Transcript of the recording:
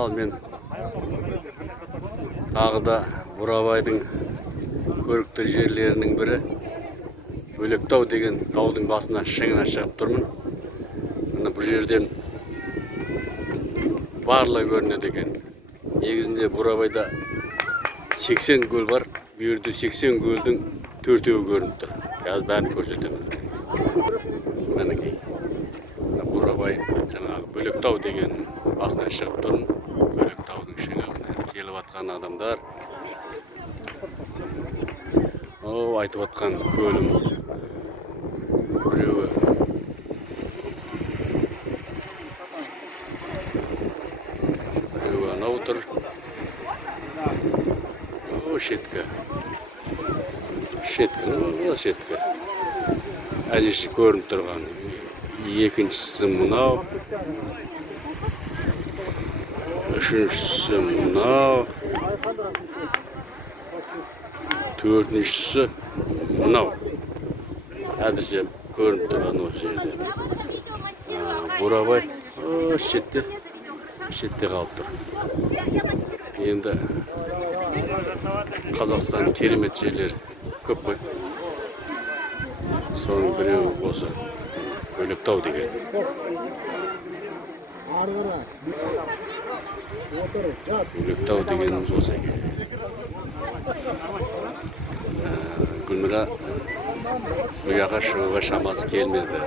Ал мен тағы да Бурабайдың көрікті жерлерінің бірі Бөлектау деген таудың басына шыңына шығып тұрмын. Мына бұл жерден барлығы көрінеді екен. Негізінде Бурабайда 80 көл бар. Bu yerде 80 көлдің 4-еуі көрініп тұр. Қазір бәрін көрсетемін. Мінекей. Бурабай жаңағы Бөлектау деген басына шығып тұрмын. Бөлектаудың шыңына келіп атқан адамдар. Айтып атқан көлім. Біреуі анау тұр. Шеткі. Шеткі. Әзеші көрініп тұрған. Екіншісі мұнау. Үшіншісі мұнау. Төртіншісі мұнау. Әзірше көрініп тұрған осы жерде. Бурабай шетте қалып тұр. Енді Қазақстан керемет жерлер көп қой. Соның біреуі осы Бөлектау деген. Бөлектау дегеніміз осы екен. Гүлмира бұл жаққа шығуға шамасы келмеді.